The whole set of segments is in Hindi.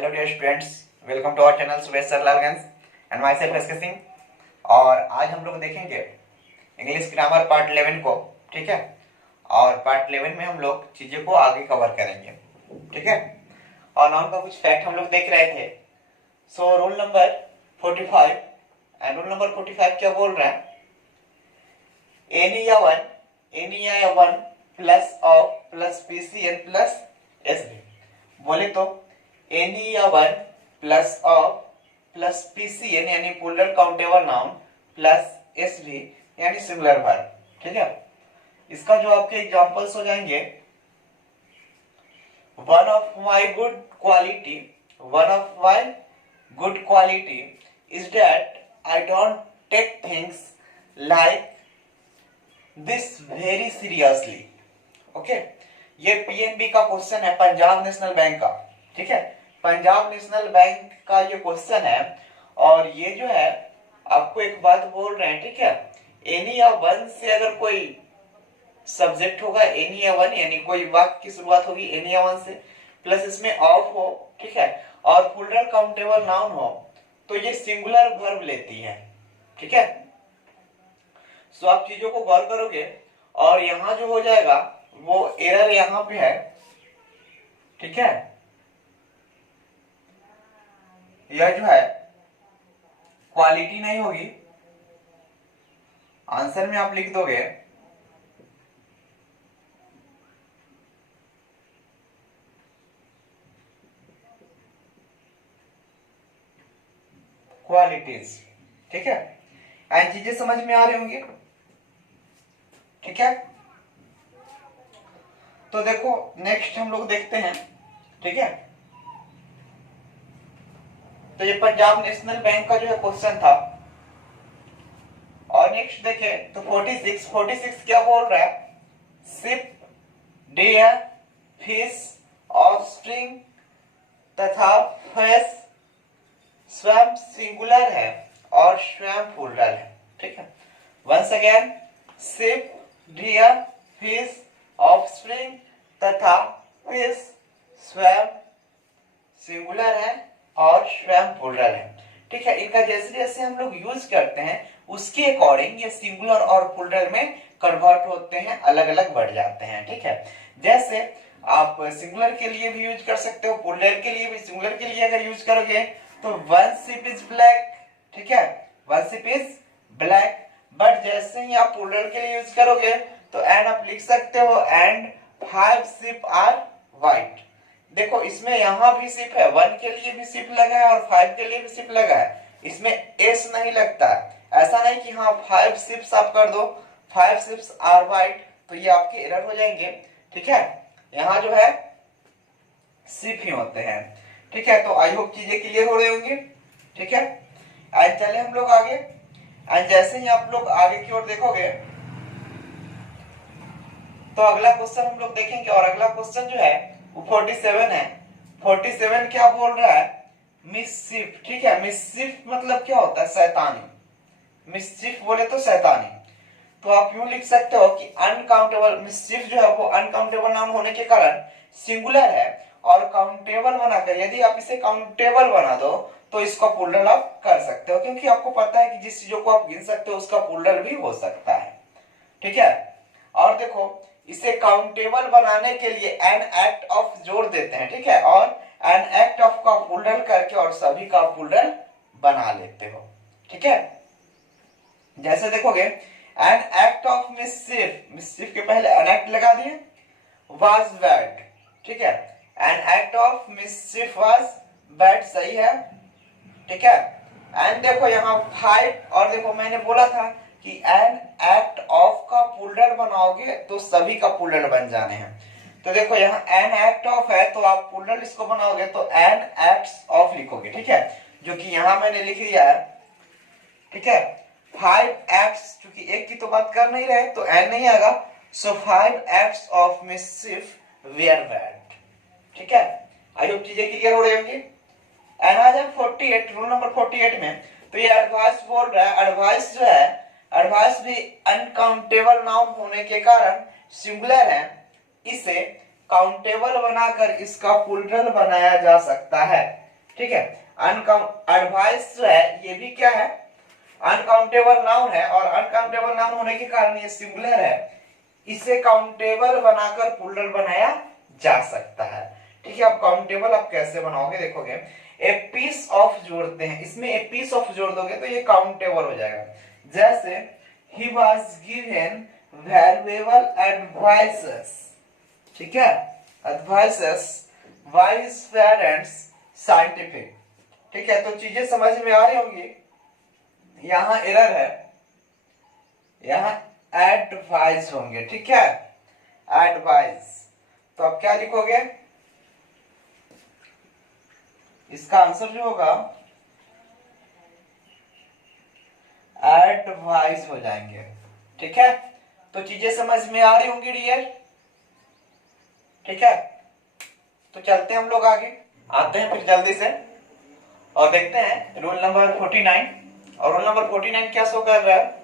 Hello dear students, welcome to our channel Subesh sir Lalganj and myself S K Singh. और आज हम लोग देखेंगे इंग्लिश ग्रामर पार्ट 11 को, ठीक है। और पार्ट 11 में हम लोग चीज़ों को आगे कवर करेंगे, ठीक है। और नाउन का कुछ फैक्ट हम लोग देख रहे थे। So rule number 45 and rule number 45 क्या बोल रहा है? एनी या one plus of plus PCN plus SB. बोले तो एनी या one plus of plus PCN यानी plural countable noun plus SV यानी सिंगुलर वर्ब, ठीक है। इसका जो आपके एग्जांपल्स हो जाएंगे, one of my good quality is that I don't take things like this very seriously. Okay, ये पीएनबी का क्वेश्चन है, पंजाब नेशनल बैंक का, ठीक है। पंजाब नेशनल बैंक का ये क्वेश्चन है। और ये जो है आपको एक बात बोल रहे हैं, ठीक है। एनी या वन से अगर कोई सब्जेक्ट होगा, एनी या वन यानी कोई वाक्य की शुरुआत होगी एनी या वन से, प्लस इसमें ऑफ हो, ठीक है, और प्लूरल काउंटेबल नाउन हो, तो ये सिंगुलर वर्ब लेती है, ठीक है। सो आप चीजों को गौर करोगे और यहां जो हो जाएगा वो एरर यहां पे है, ठीक है। यह जो है क्वालिटी नहीं होगी, आंसर में आप लिख दोगे क्वालिटीज, ठीक है। एंड चीजें समझ में आ रही होंगी, ठीक है। तो देखो नेक्स्ट हम लोग देखते हैं, ठीक है। तो ये पंजाब नेशनल बैंक का जो है क्वेश्चन था। और नेक्स्ट देखें तो 46 क्या बोल रहा है? शिप, डियर, फिश, ऑफस्प्रिंग तथा फेस स्वयं सिंगुलर है और स्वयं प्लूरल है, ठीक है। Once again, ship, deer, fish, offspring तथा फिश स्वयं सिंगुलर है और स्वयं प्लूरल है, ठीक है। इनका जैसे जैसे हम लोग यूज करते हैं उसके अकॉर्डिंग ये सिंगुलर और प्लूरल में कन्वर्ट होते हैं, अलग अलग बढ़ जाते हैं, ठीक है। जैसे आप सिंगुलर के लिए भी यूज कर सकते हो, प्लूरल के लिए भी। सिंगुलर के लिए अगर यूज करोगे तो वन शिप इज ब्लैक, ठीक है, one ship is black. But जैसे ही आप प्लूरल के लिए यूज करोगे तो एंड आप लिख सकते हो एंड 5 शिप आर व्हाइट। देखो इसमें यहां भी शिप है, 1 के लिए भी शिप लगा है और 5 के लिए भी शिप लगा है, इसमें एस नहीं लगता है। ऐसा नहीं कि हाँ 5 शिप्स आप कर दो, 5 शिप्स आर व्हाइट, तो ये आपके एरर हो जाएंगे, ठीक है। यहाँ जो है शिप ही होते हैं, ठीक है। तो आई होप चीजें क्लियर हो रही होंगी, ठीक है। आज चले हम लोग आगे। आज जैसे ही आप लोग आगे की ओर देखोगे तो अगला क्वेश्चन हम लोग देखेंगे। और अगला क्वेश्चन जो है वो 47 है। 47 क्या बोल रहा है? मिसचिफ, ठीक है। मिसचिफ मतलब क्या होता है? शैतानी। मिसचिफ बोले तो शैतानी। तो आप यूं लिख सकते हो कि अनकाउंटेबल, मिसचिफ जो है वो अनकाउंटेबल नाउन होने के कारण सिंगुलर है और काउंटेबल बनाकर, यदि आप इसे काउंटेबल बना दो तो इसका प्लूरल आप कर सकते हो, क्योंकि आपको पता है कि जिस चीजों को आप गिन सकते हो उसका प्लूरल भी हो सकता है, ठीक है। और देखो इसे काउंटेबल बनाने के लिए एन एक्ट ऑफ जोड़ देते हैं, ठीक है, और एन एक्ट ऑफ का प्लूरल करके और सभी का प्लूरल बना लेते हो, ठीक है। जैसे देखोगे एन एक्ट ऑफ मिसचिफ, मिसचिफ के पहले एन एक्ट लगा दिए, वाज बैड, ठीक है। An act of मिसचिफ was bad, सही है, ठीक है। एंड देखो यहाँ 5, और देखो मैंने बोला था कि एन एक्ट ऑफ का प्लूरल बनाओगे तो सभी का प्लूरल बन जाने हैं। तो देखो यहाँ एन एक्ट ऑफ है तो आप प्लूरल इसको बनाओगे तो एन एक्ट्स ऑफ लिखोगे, ठीक है, जो कि यहाँ मैंने लिख दिया है, ठीक है। 5 एक्ट्स, क्योंकि एक की तो बात कर नहीं रहे तो एन नहीं आएगा। So 5 acts of mischief were bad, ठीक है। आई होप चीजें क्लियर हो रही होंगी। एंड आज हम 48, रूल नंबर 48 में तो ये एडवाइस बोल रहा है। एडवाइस जो है, एडवाइस भी अनकाउंटेबल नाउन होने के कारण सिंगुलर है, इसे काउंटेबल बनाकर इसका प्लूरल बनाया जा सकता है। ठीक है। एडवाइस जो है ये भी क्या है, अनकाउंटेबल नाउन है, और अनकाउंटेबल नाउन होने के कारण ये सिंगुलर है, इसे काउंटेबल बनाकर प्लूरल बनाया जा सकता है। ठीक है, अब काउंटेबल आप कैसे बनाओगे देखोगे, ए पीस ऑफ जोड़ते हैं, इसमें ए पीस ऑफ जोड़ दोगे तो ये काउंटेबल हो जाएगा। जैसे he was given valuable advices, ठीक है, एडवाइसेस वाइज पेरेंट्स साइंटिफिक। ठीक है, तो चीजें समझ में आ रही होंगी। यहां एरर है, यहां एडवाइस होंगे, ठीक है, एडवाइस। तो अब क्या लिखोगे, इसका आंसर जो होगा एडवाइस हो जाएंगे। ठीक है, तो चीजें समझ में आ रही होंगी डियर। ठीक है, तो चलते हैं हम लोग आगे, आते हैं फिर जल्दी से और देखते हैं रूल नंबर 49। और रूल नंबर 49 क्या शो कर रहा है,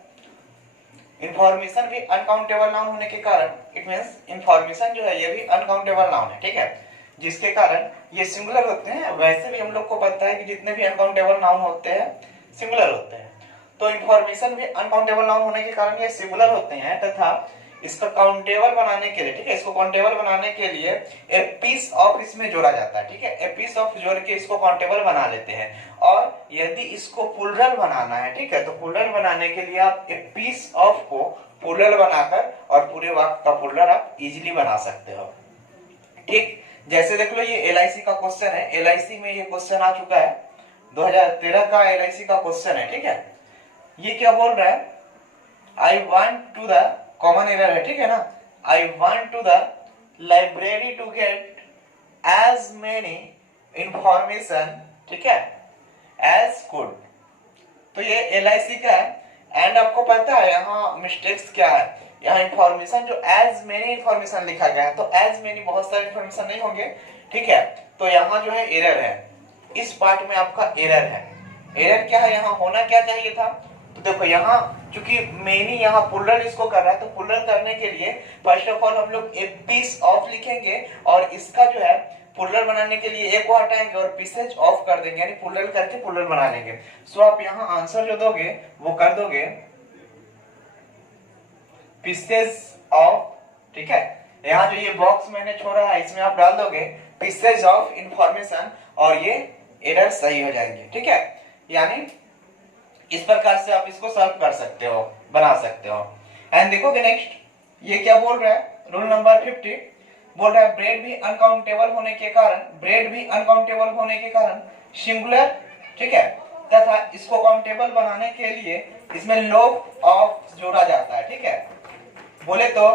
इंफॉर्मेशन भी अनकाउंटेबल नाउन होने के कारण, इट मींस इंफॉर्मेशन जो है ये भी अनकाउंटेबल नाउन है। ठीक है, जिसके कारण ये सिंगुलर होते हैं। वैसे भी हम लोग को पता है कि जितने भी अनकाउंटेबल नाउन होते हैं सिंगुलर होते हैं, तो इंफॉर्मेशन भी अनकाउंटेबल नाउन होने के कारण ये सिंगुलर होते हैं, तथा इसका काउंटेबल बनाने के लिए, ठीक है, इसको काउंटेबल बनाने के लिए ए पीस ऑफ इसमें जोड़ा जाता है। ठीक है, ए पीस ऑफ जोड़ के इसको काउंटेबल बना लेते हैं। और यदि इसको प्लूरल बनाना है, ठीक है, तो प्लूरल बनाने के लिए आप ए पीस ऑफ को प्लूरल बनाकर और पूरे वाक्य का प्लूरल आप इजीली बना सकते हो। ठीक, जैसे देख लो ये एलआईसी का क्वेश्चन है, एलआईसी में ये क्वेश्चन आ चुका है, 2013 का एलआईसी का क्वेश्चन है। ठीक है, ये क्या बोल रहा है, I want to the, common error है, ठीक है ना, I want to the library to get as many information, ठीक है, एज गुड। तो ये एलआईसी का है, एंड आपको पता है यहाँ मिस्टेक्स क्या है, यहाँ इंफॉर्मेशन जो एज मेनी इंफॉर्मेशन लिखा गया है, तो एज मेनी बहुत सारे इंफॉर्मेशन नहीं होंगे। ठीक है, तो यहाँ जो है एरर है, इस पार्ट में आपका एरर है। एरर क्या है, यहाँ होना क्या चाहिए था, तो देखो यहाँ चूंकि मेनी यहाँ प्लूरल इसको कर रहा है, तो प्लूरल करने के लिए फर्स्ट ऑफ ऑल हम लोग ए पीस ऑफ लिखेंगे, और इसका जो है प्लूरल बनाने के लिए एक को हटाएंगे और पीसेज ऑफ कर देंगे, यानी प्लूरल करके प्लूरल बना लेंगे। सो आप यहाँ आंसर जो दोगे वो कर दोगे पीसेज ऑफ। ठीक है, यहाँ जो ये बॉक्स मैंने छोड़ा है इसमें आप डाल दोगे पीसेज ऑफ इंफॉर्मेशन, और ये एरर सही हो जाएंगे। ठीक है, यानी इस प्रकार से आप इसको सॉल्व कर सकते हो, बना सकते हो। एंड देखोगे नेक्स्ट ये क्या बोल रहा है, रूल नंबर 50 बोल रहा है ब्रेड भी अनकाउंटेबल होने के कारण, ब्रेड भी अनकाउंटेबल होने के कारण सिंगुलर, ठीक है, तथा इसको काउंटेबल बनाने के लिए इसमें लोफ ऑफ जोड़ा जाता है। ठीक है, बोले तो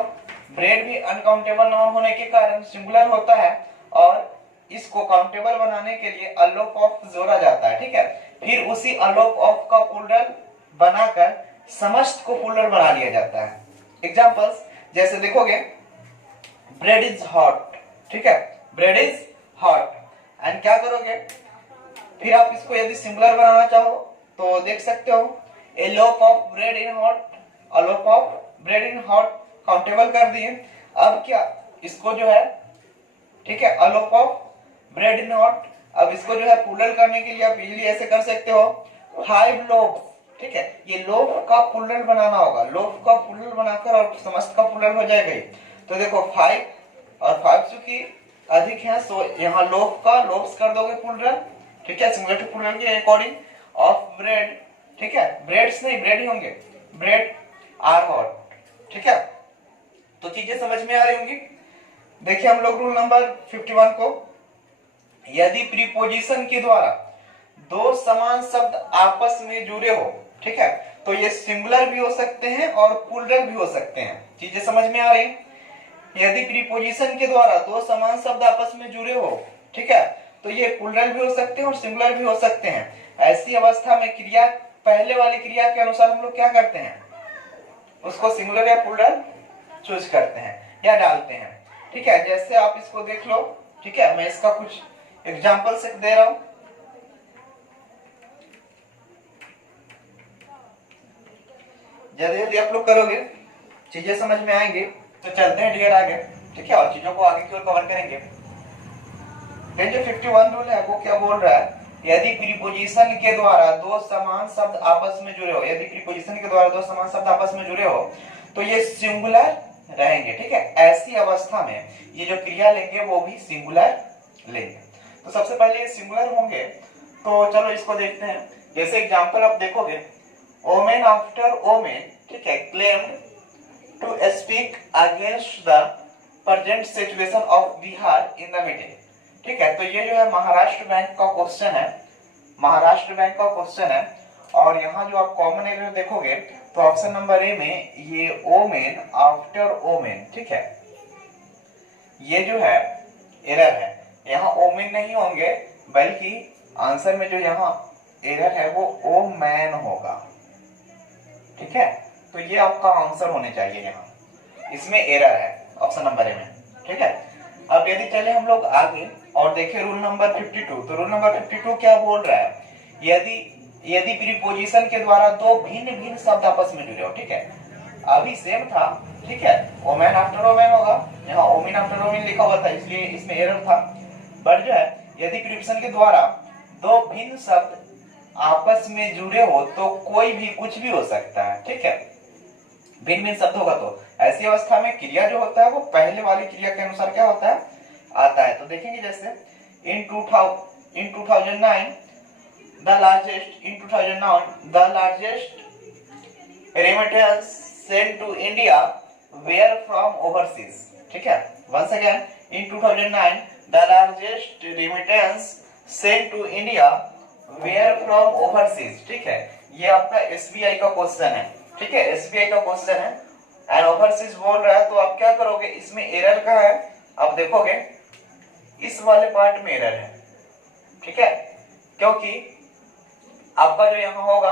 ब्रेड भी अनकाउंटेबल नाउन होने के कारण सिंगुलर होता है, और इसको काउंटेबल बनाने के लिए अलोफ ऑफ जोड़ा जाता है। ठीक है, फिर उसी अलोफ ऑफ का प्लूरल बनाकर समस्त को प्लूरल बना लिया जाता है। एग्जांपल्स जैसे देखोगे ब्रेड इज हॉट, ठीक है, ब्रेड इज हॉट, एंड क्या करोगे, फिर आप इसको यदि सिंगुलर बनाना चाहो तो देख सकते हो, a loaf of bread in hot, a loaf of bread in hot, countable कर दिए। अब क्या इसको जो है, ठीक है, a loaf of bread in hot, अब इसको जो है प्लूरल करने के लिए आप इजीली ऐसे कर सकते हो 5 लोफ। ठीक है, ये लोफ का प्लूरल बनाना होगा, लोफ का प्लूरल बनाकर और समस्त का प्लूरल हो जाएगा। तो देखो 5 और 5 चूंकि अधिक है, सो यहाँ लोफ का लोफ्स कर दोगे प्लूरल, ठीक है, सिंगुलर टू प्लूरल के अकॉर्डिंग, ऑफ ब्रेड, ठीक है, ब्रेड्स नहीं ब्रेड ही होंगे, ब्रेड आर हॉट। ठीक है, तो चीजें समझ में आ रही होंगी। देखिए हम लोग रूल नंबर 51 को, यदि प्रीपोजिशन के द्वारा दो समान शब्द आपस में जुड़े हो, ठीक है, तो ये सिंगुलर भी हो सकते हैं और प्लूरल भी हो सकते हैं। चीजें समझ में आ रही, यदि प्रीपोजिशन के द्वारा दो समान शब्द आपस में जुड़े हो, ठीक है, तो ये प्लूरल भी हो सकते हैं और सिंगुलर भी हो सकते हैं। ऐसी अवस्था में क्रिया, पहले वाली क्रिया के अनुसार हम लोग क्या करते हैं, उसको सिंगुलर या प्लूरल चूज करते हैं या डालते हैं। ठीक है, जैसे आप इसको देख लो, ठीक है, मैं इसका कुछ एग्जाम्पल से दे रहा हूं। यदि आप लोग करोगे चीजें समझ में आएंगी, तो चलते हैं डियर आगे, ठीक है, और चीजों को आगे की ओर कवर करेंगे। जो 51 रूल है वो क्या बोल रहा है, यदि प्रीपोजिशन के द्वारा दो समान शब्द आपस में जुड़े हो, यदि प्रीपोजिशन के द्वारा दो समान शब्द आपस में जुड़े हो तो ये सिंगुलर रहेंगे। ठीक है, ऐसी अवस्था में ये जो क्रिया लेंगे वो भी सिंगुलर लेंगे। तो सबसे पहले ये सिंगुलर होंगे, तो चलो इसको देखते हैं। जैसे एग्जांपल आप देखोगे, ओमेन आफ्टर ओमेन, ठीक है, claimed to speak against the present situation of Bihar in the meeting. ठीक है, तो ये जो है महाराष्ट्र बैंक का क्वेश्चन है, महाराष्ट्र बैंक का क्वेश्चन है। और यहाँ जो आप कॉमन एरर देखोगे तो ऑप्शन नंबर ए में ये ओमेन आफ्टर ओमेन, ठीक है, ये जो है एरर है। यहाँ ओमेन नहीं होंगे बल्कि आंसर में जो यहाँ एरर है वो ओमैन होगा। ठीक है, तो ये आपका आंसर होने चाहिए, यहाँ इसमें एरर है ऑप्शन नंबर ए में। ठीक है, अब यदि चले हम लोग आगे और देखें रूल नंबर 52, तो रूल नंबर 52 क्या बोल रहा है, यदि प्रीपोजिशन के द्वारा दो भिन्न भिन्न शब्द आपस में जुड़े हो। ठीक है, अभी सेम था, ठीक है, ओमेन आफ्टर ओमेन होगा, यहाँ ओमेन आफ्टर ओमेन लिखा हुआ था इसलिए इसमें एरर था। बट जो है यदि प्रीपोजिशन के द्वारा दो भिन्न शब्द आपस में जुड़े हो तो कोई भी कुछ भी हो सकता है। ठीक है, भिन्न भिन्न शब्द होगा तो ऐसी अवस्था में क्रिया जो होता है वो पहले वाली क्रिया के अनुसार क्या होता है, आता है। तो देखेंगे जैसे इन 2009 the largest remittance sent to India were from overseas। ठीक है, once again in 2009 the largest remittance sent to India were from overseas। ठीक है, ये आपका SBI का क्वेश्चन है। ठीक है, SBI का क्वेश्चन है एंड ओवरसीज बोल रहा है, तो आप क्या करोगे, इसमें एरर कहाँ है आप देखोगे, इस वाले पार्ट में एरर है। ठीक है, क्योंकि आपका जो यहाँ होगा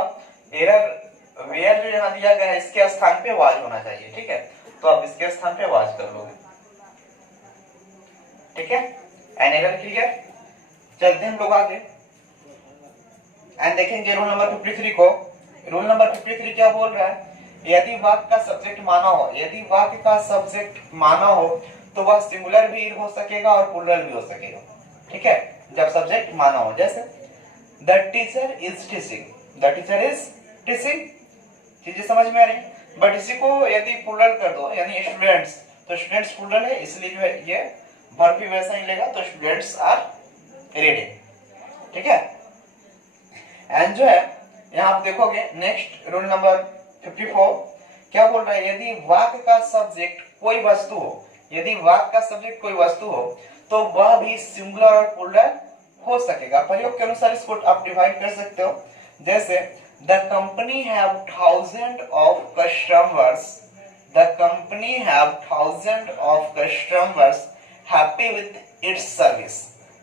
एरर वेयर जो यहाँ दिया गया है इसके स्थान पे वाज होना चाहिए। ठीक है, तो आप इसके स्थान पे वाज कर लोगे। ठीक है, एंड एरर क्लियर। चलते हम लोग आगे एंड देखेंगे रूल नंबर 53 को। रूल नंबर 53 क्या बोल रहा है, यदि वाक्य का सब्जेक्ट माना हो, यदि वाक्य का सब्जेक्ट माना हो तो वह सिंगुलर भी हो सकेगा और प्लूरल भी हो सकेगा। ठीक है, जब सब्जेक्ट माना हो, जैसे the teacher is teaching, the teacher is teaching, चीजें समझ में आ रही है। बट इसी को यदि प्लूरल कर दो यानी स्टूडेंट्स, तो स्टूडेंट्स प्लूरल है इसलिए जो है ये वर्ब भी वैसा ही लेगा, तो स्टूडेंट्स आर रीडिंग। ठीक है, एंड जो है यहाँ आप देखोगे नेक्स्ट रूल नंबर 54 क्या बोल रहा है, यदि वाक्य का सब्जेक्ट कोई वस्तु हो, यदि वाक्य का सब्जेक्ट कोई वस्तु हो तो वह भी सिंगुलर और प्लूरल हो सकेगा। प्रयोग के अनुसार इसको आप डिवाइड कर सकते हो। जैसे the company have thousand of customers, the company have thousand of customers happy with its service.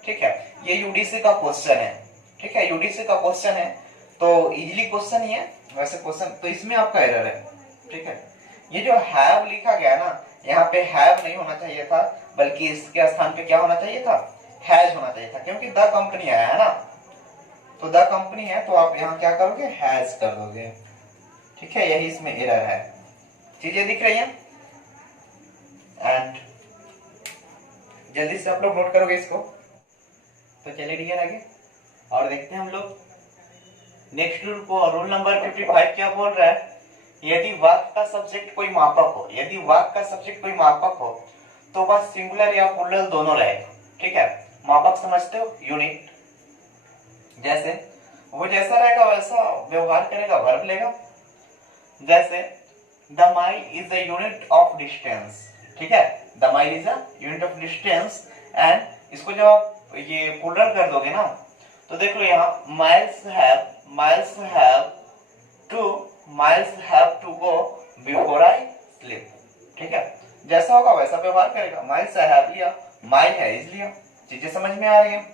ठीक है, ये यूडीसी का क्वेश्चन है। ठीक है, यूडीसी का क्वेश्चन है तो इजीली क्वेश्चन ही है वैसे क्वेश्चन, तो इसमें आपका एरर है। ठीक है, ये जो हैव लिखा गया ना, यहाँ पे हैव नहीं होना चाहिए था बल्कि इसके स्थान पे क्या होना चाहिए था, हैज होना चाहिए था, क्योंकि द कंपनी आया है ना, तो द कंपनी है तो आप यहाँ क्या करोगे, हैज कर दोगे। ठीक है, यही इसमें एरर है। चीजें दिख रही हैं एंड जल्दी से आप लोग नोट करोगे इसको। तो चलिए डियर आगे और देखते हैं हम लोग नेक्स्ट रूल को। रूल नंबर 55 क्या बोल रहा है, यदि वाक्य का सब्जेक्ट कोई मापक हो, यदि वाक्य का सब्जेक्ट कोई मापक हो तो वह सिंगुलर या प्लूरल दोनों रहेगा। ठीक है, मापक समझते हो, यूनिट, जैसे वो जैसा रहेगा वैसा व्यवहार करेगा, वर्ब लेगा। जैसे the mile is the unit of distance. ठीक है, the mile is the unit of distance and इसको जब आप ये प्लूरल कर दोगे ना तो देख लो यहाँ miles have to go before I sleep. ठीक है, जैसा होगा वैसा व्यवहार करेगा। माइल्स हैव लिया, माइल है इज लिया। चीजें समझ में आ रही हैं।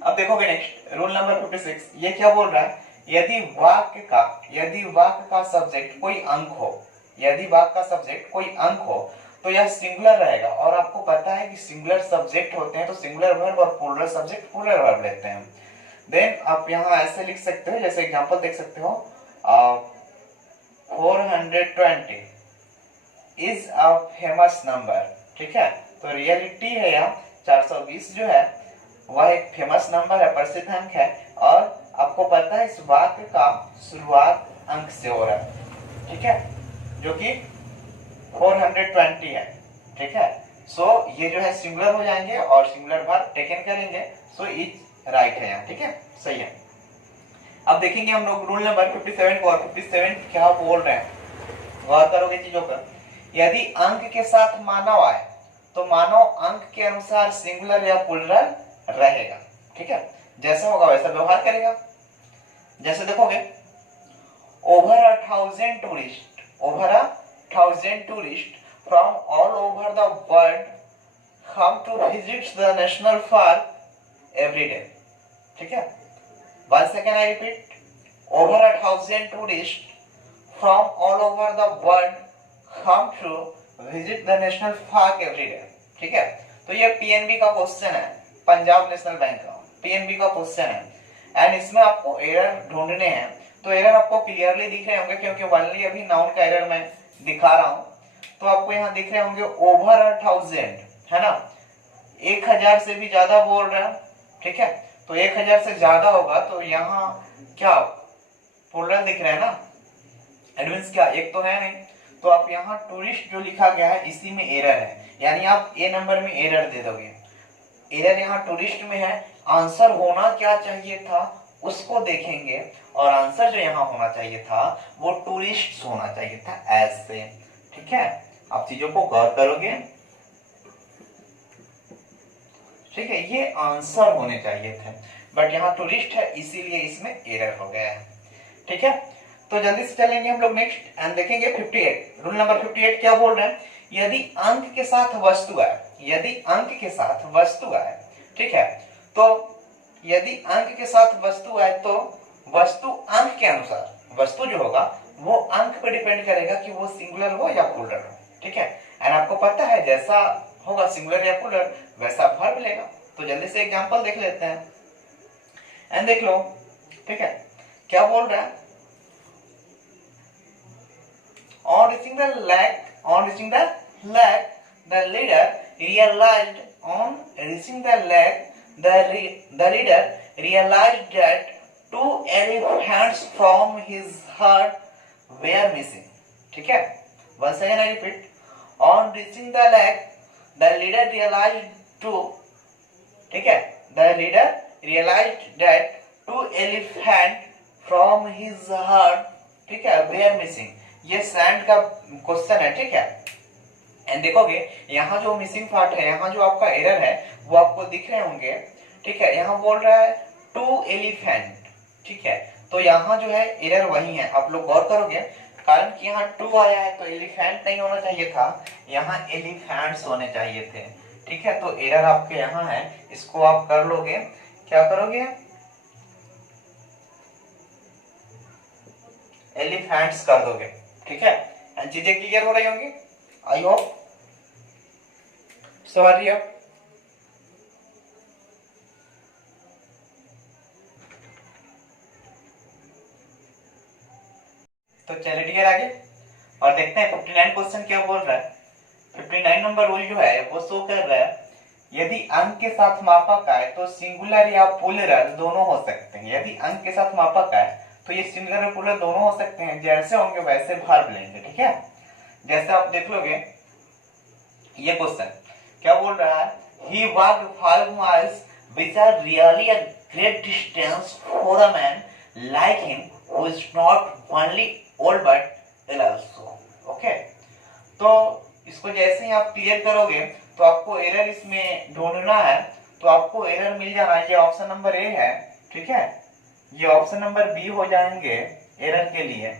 अब देखोगे नेक्स्ट रूल नंबर 56 ये क्या बोल रहा है, यदि वाक्य का सब्जेक्ट कोई अंक हो, यदि वाक्य का सब्जेक्ट कोई अंक हो तो यह सिंगुलर रहेगा। और आपको पता है कि सिंगुलर सब्जेक्ट होते हैं तो सिंगुलर वर्ब और प्लूरल सब्जेक्ट प्लूरल वर्ब लेते हैं। देन आप यहाँ ऐसे लिख सकते हो, जैसे एग्जांपल देख सकते हो 420 इज अ फेमस नंबर। ठीक है, तो रियलिटी है यहाँ 420 जो है वह एक फेमस नंबर है, प्रसिद्ध अंक है, और आपको पता है इस वाक्य का शुरुआत अंक से हो रहा है, ठीक है, जो कि 420 है, ठीक है। सो ये जो है सिंगुलर हो जाएंगे और सिंगुलर वर्ब टेकन करेंगे, सो इज राइट है यहाँ, ठीक है, सही है। अब देखेंगे हम लोग रूल नंबर 57 को, और 57 क्या बोल रहे हैं, गौर करोगे चीजों पर। यदि अंक के साथ मानव आए तो मानव अंक के अनुसार सिंगुलर या प्लुरल रहेगा, ठीक है, जैसा होगा वैसा व्यवहार करेगा। जैसे देखोगे, over 1,000 tourists from all over the world come to visit the national park every day, ठीक है। Once again I repeat, over 1,000 tourists from all over the world come to visit the national park every day, ठीक है। तो ये पीएनबी का क्वेश्चन है, पंजाब नेशनल बैंक का पीएनबी का क्वेश्चन है, एंड इसमें आपको एरर ढूंढने हैं। तो एरर आपको क्लियरली दिख रहे होंगे, क्योंकि ओनली अभी नाउन का एरर मैं दिखा रहा हूं। तो आपको यहाँ दिख रहे होंगे ओवर 1,000, है ना, 1,000 से भी ज्यादा बोल रहे हैं, ठीक है। तो 1,000 से ज्यादा होगा तो यहाँ क्या प्लुरल दिख रहा है ना, एडवांस क्या एक तो है नहीं, तो आप यहाँ टूरिस्ट जो लिखा गया है इसी में एरर है, यानी आप ए नंबर में एरर दे दोगे। एरर यहाँ टूरिस्ट में है, आंसर होना क्या चाहिए था उसको देखेंगे, और आंसर जो यहाँ होना चाहिए था वो टूरिस्ट होना चाहिए था, एज से, ठीक है। आप चीजों को गौर करोगे, ठीक है, ये आंसर होने चाहिए थे, बट यहाँ टूरिस्ट है इसीलिए इसमें एरर हो गया है, ठीक है। तो जल्दी से चलेंगे हम लोग नेक्स्ट एंड देखेंगे 58। रूल नंबर 58 क्या बोल रहे हैं, यदि अंक के साथ वस्तु आए, यदि अंक के साथ वस्तु आए, ठीक है, तो यदि अंक के साथ वस्तु आए तो वस्तु अंक के अनुसार, वस्तु जो होगा वो अंक पर डिपेंड करेगा कि वो सिंगुलर हो या प्लुरल हो, ठीक है। एंड आपको पता है जैसा होगा सिंगुलर या प्लुरल वैसा वर्ब लेगा। तो जल्दी से एग्जांपल देख लेते हैं एंड देख लो, ठीक है, क्या बोल रहा है, on reaching the lake, the leader realized, on reaching the lake, the leader realized that 2 elephants from his herd were missing, ठीक है। Once again I repeat, on reaching the lake, the leader realized ठीक है, the leader realized that 2 elephants from his herd, ठीक है, were missing। ये सैंड का क्वेश्चन है, ठीक है। एंड देखोगे यहाँ जो मिसिंग पार्ट है, यहाँ जो आपका एरर है वो आपको दिख रहे होंगे, ठीक है। यहाँ बोल रहा है 2 एलिफेंट, ठीक है, तो यहाँ जो है एरर वही है, आप लोग गौर करोगे, कारण कि यहाँ 2 आया है तो एलिफेंट नहीं होना चाहिए था, यहाँ एलिफेंट्स होने चाहिए थे, ठीक है। तो एरर आपके यहाँ है, इसको आप कर लोगे, क्या करोगे, एलिफेंट्स कर दोगे, ठीक है। चीजें क्लियर हो रही होंगी, आई होप सॉरी। तो चलिए ठीक है आगे और देखते हैं 59 क्वेश्चन क्या बोल रहा है। 59 नंबर रूल जो है वो शो कर रहा है, यदि अंक के साथ मापक आए तो सिंगुलर या प्लुरल दोनों हो सकते हैं। यदि अंक के साथ मापक आए तो ये सिंगुलर और प्लुरल दोनों हो सकते हैं, जैसे होंगे वैसे वर्ब लेंगे, ठीक है। जैसे आप देख लोगे ये क्वेश्चन क्या बोल रहा है, he walked 5 miles which are really a great distance for a man like him who is not only old but ill also, okay। तो इसको जैसे ही आप क्लियर करोगे तो आपको एरर इसमें ढूंढना है, तो आपको एरर मिल जाना है, ये ऑप्शन नंबर ए है, ठीक है, ये ऑप्शन नंबर बी हो जाएंगे एरर के लिए,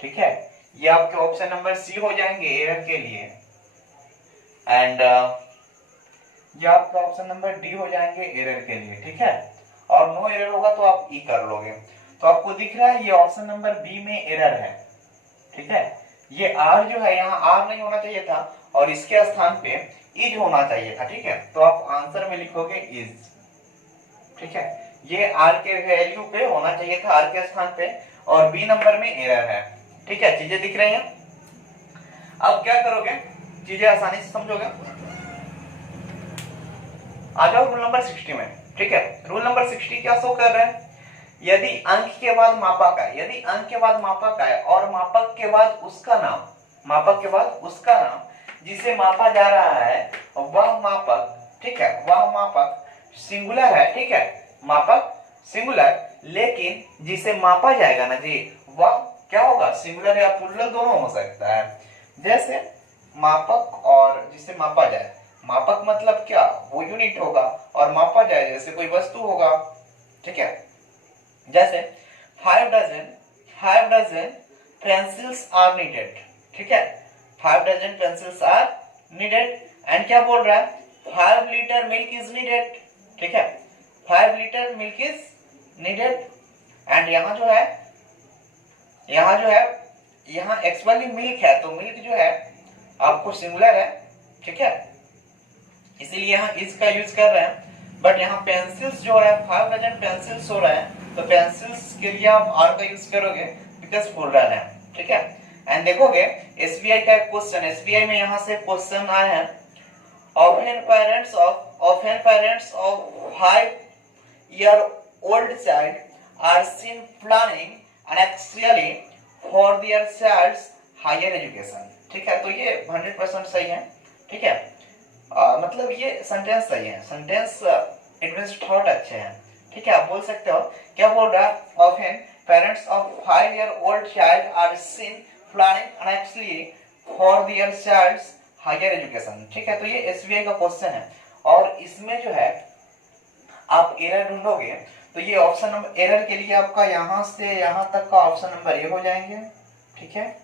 ठीक है, ये आपके ऑप्शन नंबर सी हो जाएंगे एरर के लिए, एंड ये आपका ऑप्शन नंबर डी हो जाएंगे एरर के लिए, ठीक है। और नो एरर होगा तो आप ई कर लोगे। तो आपको दिख रहा है ये ऑप्शन नंबर बी में एरर है, ठीक है। ये आर जो है यहाँ आर नहीं होना चाहिए था और इसके स्थान पे इज होना चाहिए था, ठीक है। तो आप आंसर में लिखोगे इज, ठीक है। ये आर के वैल्यू पे होना चाहिए था, आर के स्थान पे, और बी नंबर में एरर है, ठीक है। चीजें दिख रही हैं, अब क्या करोगे, चीजें आसानी से समझोगे। आ जाओ रूल नंबर 60 में। ठीक है, रूल नंबर 60 क्या शो कर रहे हैं, यदि अंक के बाद मापक है, यदि अंक के बाद मापक है और मापक के बाद उसका नाम, मापक के बाद उसका नाम जिसे मापा जा रहा है वह मापक, ठीक है, वह मापक सिंगुलर है, ठीक है, मापक सिंगुलर, लेकिन जिसे मापा जाएगा ना जी वह क्या होगा, सिंगुलर या प्लूरल दोनों हो सकता है। जैसे मापक और जिसे मापा जाए, मापक मतलब क्या, वो यूनिट होगा, और मापा जाए जैसे कोई वस्तु होगा। ठीक है, जैसे 5 डजन पेंसिल्स आर नीडेड। ठीक है, 5 dozen pencils are needed. And क्या बोल रहा है, 5 लीटर मिल्क इज नीडेड। ठीक है, 5 litre milk is needed. And यहाँ जो है, यहाँ एक्चुअली मिल्क है, तो मिल्क जो है आपको सिंगुलर है। ठीक है, इसीलिए यहाँ इस का यूज कर रहे हैं। बट यहाँ पेंसिल्स जो है 5 डजन पेंसिल्स हो रहा है, तो पेंसिल्स के लिए आप आर का यूज करोगे बिकॉज प्लूरल है। ठीक है, एंड देखोगे एसबीआई का क्वेश्चन, एसबीआई में यहाँ से क्वेश्चन आए हैं, often parents of 5-year-old child are seen planning and actually for their child's higher education। ठीक है, तो ये 100% सही है। ठीक है, मतलब ये सेंटेंस सही है, सेंटेंस इट मींस थॉट अच्छे हैं। ठीक है, आप बोल सकते हो, क्या बोल रहा है, often parents of 5-year-old child are seen planning and actually for their child's higher education. ठीक है, तो ये एसबीआई का क्वेश्चन है, और इसमें जो है आप एरर ढूंढोगे, तो ये ऑप्शन नंबर, एरर के लिए आपका यहां से यहां तक का ऑप्शन नंबर ए हो जाएंगे। ठीक है,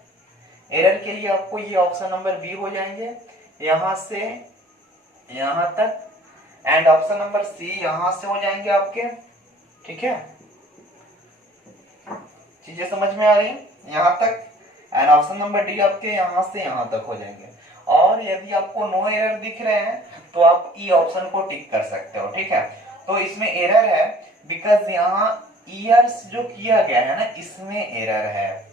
एरर के लिए आपको ये ऑप्शन नंबर बी हो जाएंगे, यहां से यहां तक, एंड ऑप्शन नंबर सी यहां से हो जाएंगे आपके। ठीक है, चीजें समझ में आ रही है यहां तक, एंड ऑप्शन नंबर डी आपके यहां से यहां तक हो जाएंगे। और यदि आपको नो एरर दिख रहे हैं तो आप ई ऑप्शन को टिक कर सकते हो। ठीक है, तो इसमें एरर है बिकॉज यहाँ ईयर्स जो किया गया है ना, इसमें एरर है,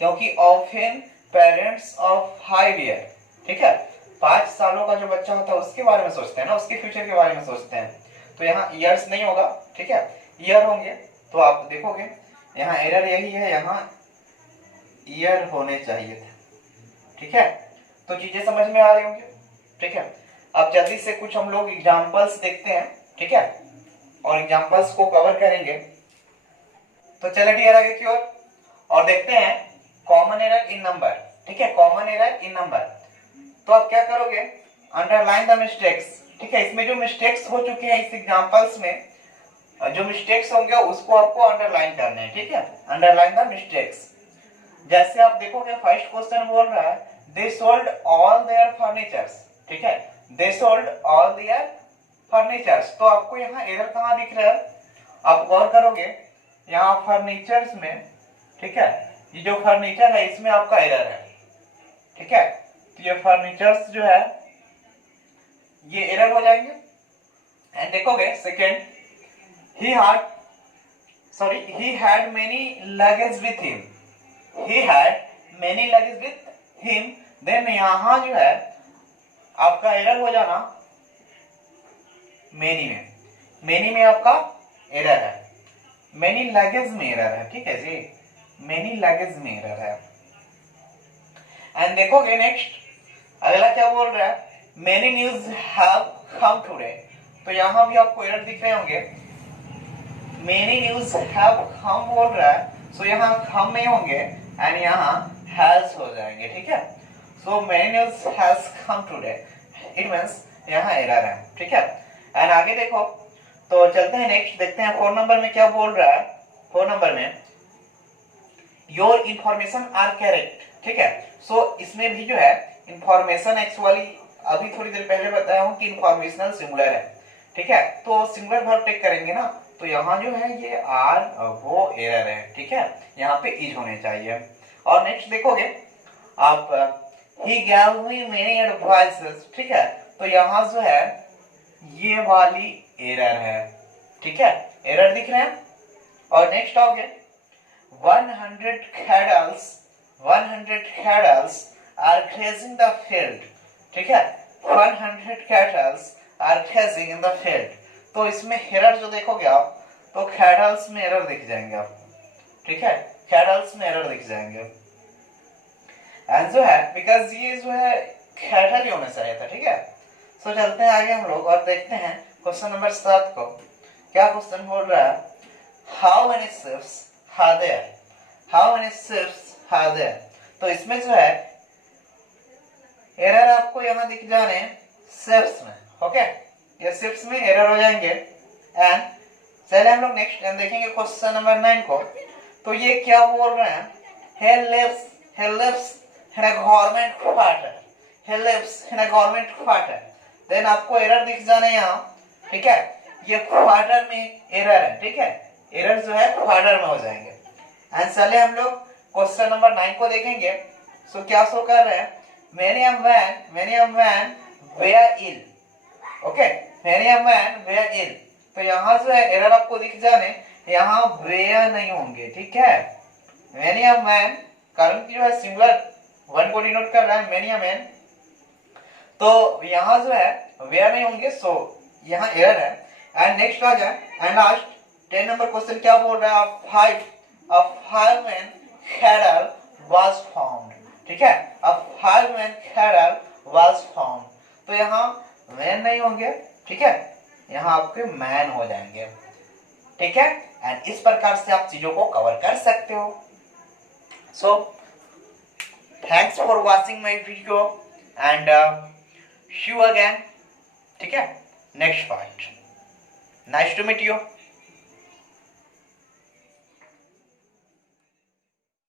क्योंकि ऑफन पेरेंट्स ऑफ 5 ईयर, ठीक है, 5 सालों का जो बच्चा होता है उसके बारे में सोचते हैं ना, उसके फ्यूचर के बारे में सोचते हैं, तो यहाँ ईयर्स नहीं होगा। ठीक है, ईयर होंगे, तो आप देखोगे यहाँ एरर यही है, यहाँ ईयर होने चाहिए थे। ठीक है, तो चीजें समझ में आ रही होंगी। ठीक है, अब जल्दी से कुछ हम लोग एग्जांपल्स देखते हैं। ठीक है, और एग्जांपल्स को कवर करेंगे। तो चले डियर आगे की ओर और देखते हैं कॉमन एरर इन नंबर। ठीक है, कॉमन एरर इन नंबर, तो आप क्या करोगे, अंडरलाइन द मिस्टेक्स। ठीक है, इसमें जो मिस्टेक्स हो चुके हैं इस एग्जांपल्स में, जो मिस्टेक्स होंगे उसको आपको अंडरलाइन करने हैं। ठीक है, अंडरलाइन द मिस्टेक्स। जैसे आप देखोगे फर्स्ट क्वेश्चन बोल रहा है they sold all their furnitures। ठीक है, they sold all their furnitures, तो आपको यहाँ एरर कहाँ दिख रहा है, आप गौर करोगे यहाँ फर्नीचर्स में। ठीक है, ये जो फर्नीचर है इसमें आपका एरर है। ठीक है, तो ये फर्नीचर्स जो है ये एरर हो जाएंगे। एंड देखोगे second, he had many luggage with him, he had many luggage with him, then यहां जो है आपका एरर हो जाना मेनी में आपका एरर है, मेनी लगेज में एरर है। ठीक है जी, मेनी लगेज में एरर है। एंड देखोगे नेक्स्ट अगला क्या बोल रहा है, many news have come today, तो यहां भी आपको एरर दिख रहे होंगे, मेनी न्यूज हैव कम बोल रहा है, सो यहाँ कम में होंगे एंड यहाँ हैज हो जाएंगे। ठीक है, so many news has come today, it means यहाँ एरर है। ठीक है, एंड आगे देखो, तो चलते हैं नेक्स्ट, देखते हैं 4 नंबर में क्या बोल रहा है। 4 नंबर में योर इंफॉर्मेशन आर करेक्ट। ठीक है, सो इसमें भी जो है इंफॉर्मेशन एक्चुअली अभी थोड़ी देर पहले बताया हूं कि इंफॉर्मेशनल सिंगुलर है। ठीक है, तो सिंगुलर वर्ब टेक करेंगे ना, तो यहाँ जो है ये आर वो एरर है। ठीक है, यहाँ पे इज होने चाहिए। और नेक्स्ट देखोगे आप, he gave me many advices। ठीक है, तो यहाँ जो है ये वाली एरर है। ठीक है, एरर दिख रहे हैं। और नेक्स्ट आओगे 100 cattle are grazing the field। ठीक है, 100 cattle are facing in the field. तो इसमें एरर जो देखोगे आप तो कैटल्स में एरर दिख जाएंगे आप, ठीक है, कैटल्स में एरर दिख जाएंगे। एंड जो है बिकॉज ये जो है कैटल ही होना चाहिए था, ठीक है। सो चलते हैं आगे हम लोग और देखते हैं क्वेश्चन नंबर 7 को। क्या क्वेश्चन बोल रहा है, how many ships are there, how many ships are there. तो इसमें जो है एरर आपको यहाँ दिख जाने शिप्स में, ओके, ये शिप्स में एरर हो जाएंगे। एंड चलिए हम लोग नेक्स्ट देखेंगे क्वेश्चन नंबर 9 को। तो ये क्या बोल रहे हैं, he lives in a government quarter, he lives in a government quarter। Then आपको एरर दिख जाने यहाँ, ठीक है, ये क्वार्टर में एरर है, ठीक है, एरर जो है क्वार्टर में हो जाएंगे। एंड चलिए हम लोग क्वेश्चन नंबर 9 को देखेंगे। सो क्या शो कर रहे हैं, many a man were ill, okay, many a man were ill। तो यहाँ जो है एरर आपको दिख जाने, यहाँ were नहीं होंगे, ठीक है, many a man कारण की जो है सिंगुलर वन को डिनोट कर रहा है many a man, तो यहाँ जो है were नहीं होंगे, सो यहाँ एरर है। एंड नेक्स्ट आ जाए एंड लास्ट 10 नंबर क्वेश्चन क्या बोल रहा है, a five-man cattle was found, ठीक है, a five-man cattle was found। तो यहाँ मैन नहीं होंगे, ठीक है, यहाँ आपके मैन हो जाएंगे, ठीक है। एंड इस प्रकार से आप चीजों को कवर कर सकते हो। So thanks for watching my video and see you again, ठीक है, next part. Nice to meet you.